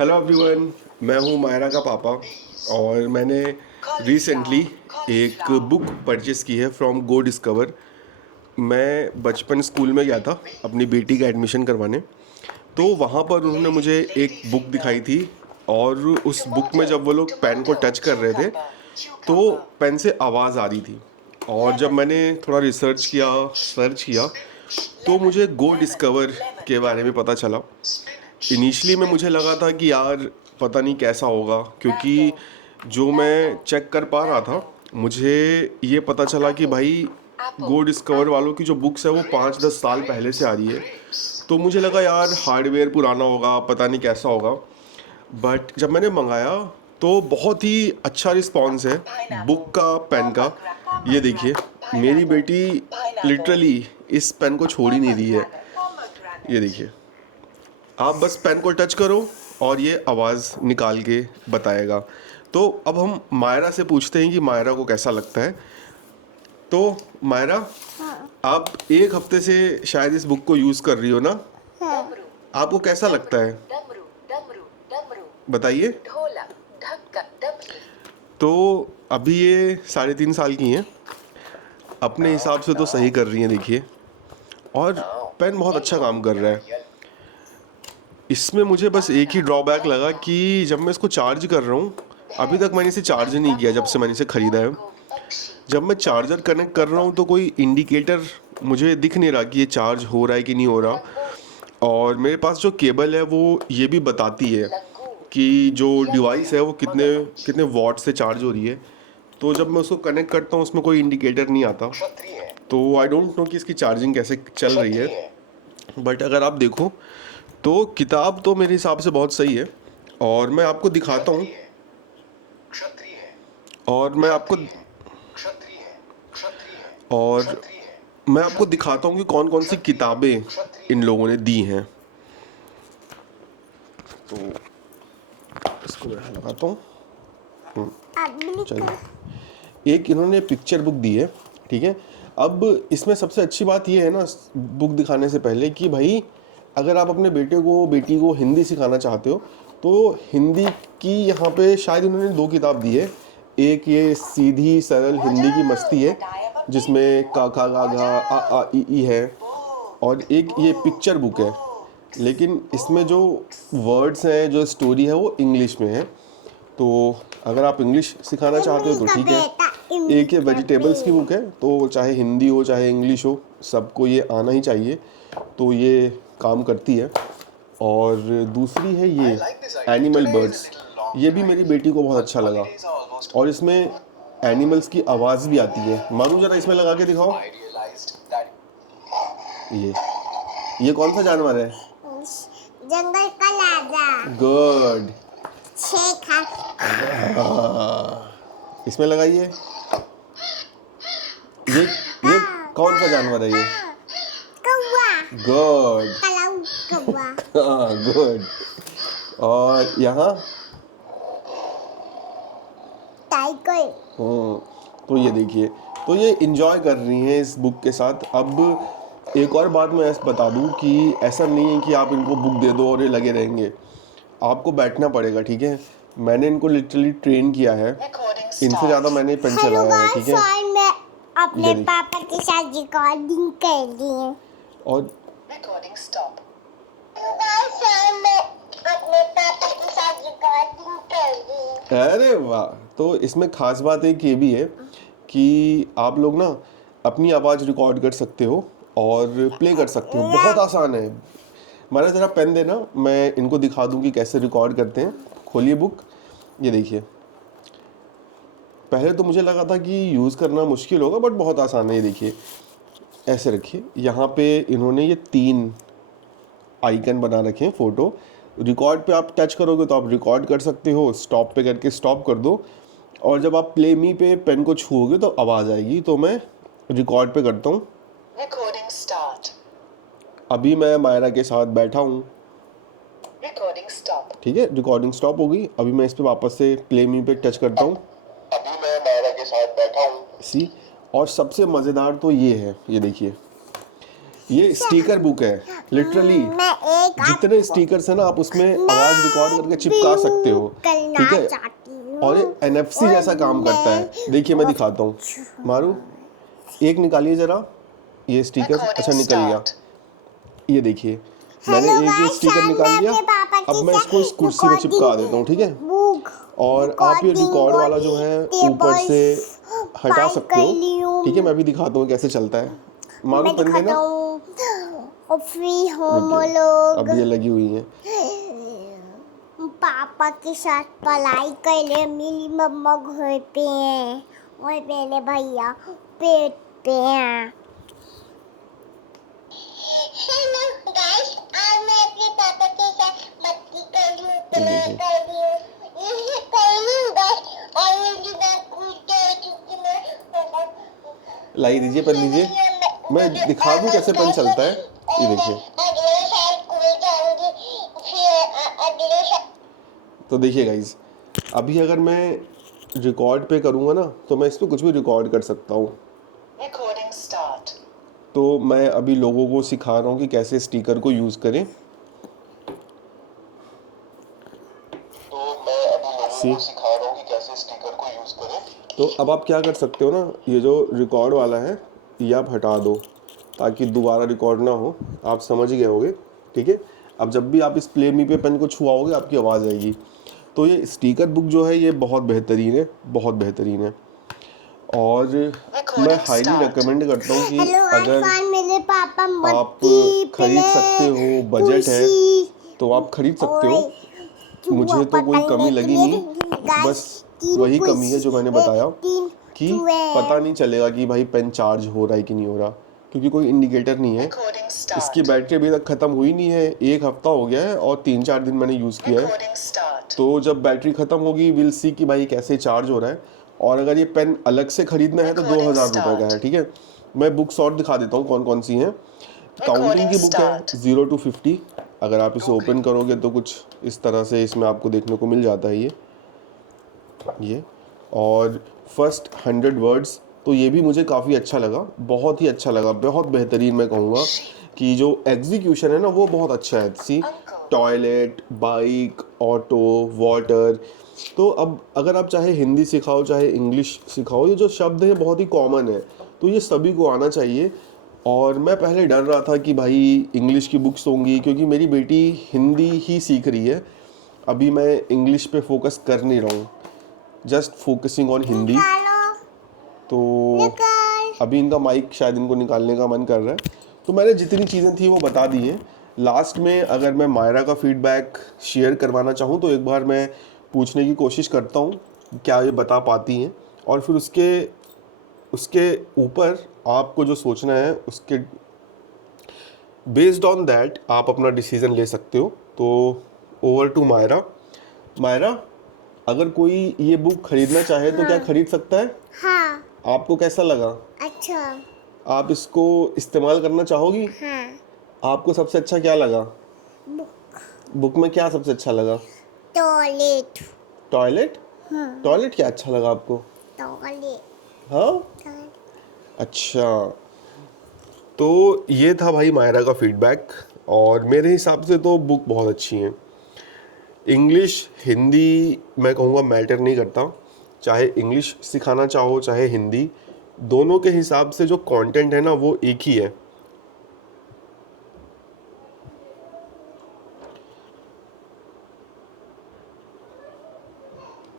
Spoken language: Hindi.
हेलो एवरीवन, मैं हूँ मायरा का पापा और मैंने रिसेंटली एक बुक परचेज़ की है फ्रॉम गो डिस्कवर। मैं बचपन स्कूल में गया था अपनी बेटी का एडमिशन करवाने, तो वहाँ पर उन्होंने मुझे एक बुक दिखाई थी। और उस बुक में जब वो लोग पेन को टच कर रहे थे तो पेन से आवाज़ आ रही थी। और जब मैंने थोड़ा रिसर्च किया, सर्च किया, तो मुझे गो डिस्कवर के बारे में पता चला। इनिशियली में मुझे लगा था कि यार पता नहीं कैसा होगा, क्योंकि जो मैं चेक कर पा रहा था मुझे ये पता चला कि भाई गो डिस्कवर वालों की जो बुक्स है वो 5-10 साल पहले से आ रही है। तो मुझे लगा यार हार्डवेयर पुराना होगा, पता नहीं कैसा होगा। बट जब मैंने मंगाया तो बहुत ही अच्छा रिस्पॉन्स है बुक का, पेन का। ये देखिए, मेरी बेटी लिटरली इस पेन को छोड़ ही नहीं रही है। ये देखिए, आप बस पेन को टच करो और ये आवाज़ निकाल के बताएगा। तो अब हम मायरा से पूछते हैं कि मायरा को कैसा लगता है। तो मायरा, आप एक हफ्ते से शायद इस बुक को यूज़ कर रही हो ना? आपको कैसा लगता है, बताइए। तो अभी ये 3.5 साल की हैं, अपने हिसाब से तो सही कर रही हैं देखिए। और पेन बहुत अच्छा काम कर रहा है। इसमें मुझे बस एक ही ड्रॉबैक लगा कि जब मैं इसको चार्ज कर रहा हूँ, अभी तक मैंने इसे चार्ज नहीं किया जब से मैंने इसे ख़रीदा है। जब मैं चार्जर कनेक्ट कर रहा हूँ तो कोई इंडिकेटर मुझे दिख नहीं रहा कि ये चार्ज हो रहा है कि नहीं हो रहा। और मेरे पास जो केबल है वो ये भी बताती है कि जो डिवाइस है वो कितने कितने वॉट से चार्ज हो रही है। तो जब मैं उसको कनेक्ट करता हूँ उसमें कोई इंडिकेटर नहीं आता। तो आई डोंट नो कि इसकी चार्जिंग कैसे चल रही है। बट अगर आप देखो तो किताब तो मेरे हिसाब से बहुत सही है। और मैं आपको दिखाता हूँ, और मैं आपको और मैं आपको दिखाता हूँ कि कौन कौन सी किताबें इन लोगों ने दी हैं। तो इसको मैं लगाता हूँ। चलिए, एक इन्होंने पिक्चर बुक दी है, ठीक है। अब इसमें सबसे अच्छी बात ये है ना, बुक दिखाने से पहले, कि भाई अगर आप अपने बेटे को बेटी को हिंदी सिखाना चाहते हो तो हिंदी की यहाँ पे शायद इन्होंने 2 किताब दी है। एक ये सीधी सरल हिंदी की मस्ती है जिसमें का खा गा घा आ ई है। और एक ये पिक्चर बुक है, लेकिन इसमें जो वर्ड्स हैं, जो स्टोरी है, वो इंग्लिश में है। तो अगर आप इंग्लिश सिखाना चाहते हो तो ठीक है। एक ये वेजिटेबल्स की बुक है, तो चाहे हिंदी हो चाहे इंग्लिश हो, सबको ये आना ही चाहिए, तो ये काम करती है। और दूसरी है ये एनिमल बर्ड्स, ये भी मेरी बेटी को बहुत अच्छा लगा। और इसमें एनिमल्स की आवाज़ भी आती है। मारू जरा इसमें लगा के दिखाओ। ये कौन सा जानवर है? जंगल का राजा। गुड। शेर। इसमें लगाइए। ये कौन सा जानवर है ये? कौवा। गुड। कौवा। हाँ, गुड। और यहाँ टाइगर। तो ये देखिए, तो ये इंजॉय कर रही हैं इस बुक के साथ। अब एक और बात मैं ऐसा बता दूं कि ऐसा नहीं है कि आप इनको बुक दे दो और ये लगे रहेंगे। आपको बैठना पड़ेगा, ठीक है। मैंने इनको लिटरली ट्रेन किया है, इनसे ज़्यादा मैंने पेन चलाया है, ठीक है। मैं अपने पापा के साथ रिकॉर्डिंग कर रही हूँ। और रिकॉर्डिंग स्टॉप। मैं अपने पापा के साथ रिकॉर्डिंग कर रही हूँ। अरे वाह। तो इसमें ख़ास बात एक ये भी है कि आप लोग ना अपनी आवाज़ रिकॉर्ड कर सकते हो और प्ले कर सकते हो। बहुत आसान है। मेरा ज़रा पेन देना, मैं इनको दिखा दूँ कि कैसे रिकॉर्ड करते हैं। खोलिए बुक, ये देखिए। पहले तो मुझे लगा था कि यूज़ करना मुश्किल होगा, बट बहुत आसान है। ये देखिए, ऐसे रखिए। यहाँ पे इन्होंने ये 3 आइकन बना रखे हैं फ़ोटो। रिकॉर्ड पे आप टच करोगे तो आप रिकॉर्ड कर सकते हो, स्टॉप पे करके स्टॉप कर दो। और जब आप प्ले मी पे पेन को छूओगे तो आवाज़ आएगी। तो मैं रिकॉर्ड पे करता हूँ। Recording start. अभी मैं मायरा के साथ बैठा हूँ, रिकॉर्डिंग स्टॉप। ठीक है। रिकॉर्डिंग स्टॉप हो गई। अभी मैं इस पर वापस से प्ले मी पे टच करता हूँ। अभी मैं मायरा के साथ बैठा हूँ। सी। और सबसे मज़ेदार तो ये है, ये देखिए, ये स्टिकर बुक है। लिटरली मैं एक जितने स्टिकर्स है ना आप उसमें आवाज रिकॉर्ड करके चिपका सकते हो, ठीक है। चाहती हूँ और ये NFC जैसा काम करता है। देखिए मैं दिखाता हूँ, मारू एक निकालिए जरा ये स्टिकर। अच्छा निकल गया, ये देखिए मैंने हेलो एक ये गाइस, स्टिकर आज निकाल मैं लिया। अपने पापा अब के मैं साथ इसको इस कुर्सी में चिपका देता हूँ, ठीक है। बुक और आप ये रिकॉर्ड वाला जो है ऊपर से हटा सकते हो, ठीक है। मैं भी दिखाता हूँ कैसे चलता है। मारू मैं पेन दिखाता देना, हूँ फ्री होम रुकिए लोग अब ये लगी हुई है। पापा के साथ पढ़ाई कर ले, मेरी मम्मा घर पे हैं और मेरे भैया पेट पे हैं। हेलो गाइस, आज मैं अपने पापा के साथ मस्ती कर रही हूँ, कर रही हूँ, ये कर रही हूँ गाइस। और मेरी बैग कूदते हैं क्योंकि मैं लाई दीजिए, पेन दीजिए, मैं दिखा दूँ कैसे पेन चलता है। ये देखिए, अगले साल स्कूल जाऊंगी, फिर अगले साल। तो देखिए गाइज, अभी अगर मैं रिकॉर्ड पे करूँगा ना तो मैं इस पर कुछ भी रिकॉर्ड कर सकता हूँ। Recording start. तो मैं अभी लोगों को सिखा रहा हूँ कि कैसे स्टिकर को यूज़ करें। सिखा रहा हूँ कि कैसे स्टिकर को यूज करें। तो अब आप क्या कर सकते हो ना, ये जो रिकॉर्ड वाला है ये आप हटा दो ताकि दोबारा रिकॉर्ड ना हो। आप समझ गए होगे, ठीक है। अब जब भी आप इस प्ले मी पे पेन को छुआओगे आपकी आवाज़ आएगी। तो ये स्टिकर बुक जो है ये बहुत बेहतरीन है, बहुत बेहतरीन है। और मैं हाईली रिकमेंड करता हूँ कि अगर मेरे पापा आप खरीद सकते हो, बजट है तो आप खरीद सकते हो। मुझे तो कोई कमी लगी नहीं, बस वही कमी है जो मैंने बताया कि पता नहीं चलेगा कि भाई पेन चार्ज हो रहा है कि नहीं हो रहा, क्योंकि कोई इंडिकेटर नहीं है। Recording इसकी start. बैटरी अभी तक ख़त्म हुई नहीं है, 1 हफ्ता हो गया है और 3-4 दिन मैंने यूज़ किया है। Recording start. तो जब बैटरी ख़त्म होगी विल सी कि भाई कैसे चार्ज हो रहा है। और अगर ये पेन अलग से ख़रीदना है तो 2000 रुपये का है, ठीक है। मैं बुक सॉर्ट दिखा देता हूँ कौन कौन सी हैं। काउंटिंग की बुक है 0 to 50। अगर आप इसे ओपन करोगे तो कुछ इस तरह से इसमें आपको देखने को मिल जाता है ये। और फर्स्ट 100 वर्ड्स, तो ये भी मुझे काफ़ी अच्छा लगा, बहुत ही अच्छा लगा, बहुत बेहतरीन। मैं कहूँगा कि जो एग्जीक्यूशन है ना वो बहुत अच्छा है। सी टॉयलेट, बाइक, ऑटो, वाटर। तो अब अगर आप चाहे हिंदी सिखाओ चाहे इंग्लिश सिखाओ, ये जो शब्द है बहुत ही कॉमन है, तो ये सभी को आना चाहिए। और मैं पहले डर रहा था कि भाई इंग्लिश की बुक्स होंगी, क्योंकि मेरी बेटी हिंदी ही सीख रही है। अभी मैं इंग्लिश पे फोकस कर नहीं रहा हूँ, जस्ट फोकसिंग ऑन हिंदी। तो अभी इनका माइक शायद इनको निकालने का मन कर रहा है। तो मैंने जितनी चीज़ें थी वो बता दी हैं। लास्ट में अगर मैं मायरा का फीडबैक शेयर करवाना चाहूँ तो एक बार मैं पूछने की कोशिश करता हूँ क्या ये बता पाती हैं, और फिर उसके ऊपर आपको जो सोचना है उसके बेस्ड ऑन दैट आप अपना डिसीज़न ले सकते हो। तो ओवर टू मायरा। मायरा, अगर कोई ये बुक खरीदना चाहे तो क्या खरीद सकता है? हाँ। आपको कैसा लगा? अच्छा। आप इसको इस्तेमाल करना चाहोगी? हाँ। आपको सबसे अच्छा क्या लगा? बुक। बुक में क्या सबसे अच्छा लगा? टॉयलेट। टॉयलेट? हाँ। टॉयलेट क्या अच्छा लगा आपको? टॉयलेट। हाँ, अच्छा। तो ये था भाई मायरा का फीडबैक, और मेरे हिसाब से तो बुक बहुत अच्छी है। इंग्लिश हिंदी मैं कहूँगा मैटर नहीं करता, चाहे इंग्लिश सिखाना चाहो चाहे हिंदी, दोनों के हिसाब से जो कंटेंट है ना वो एक ही है।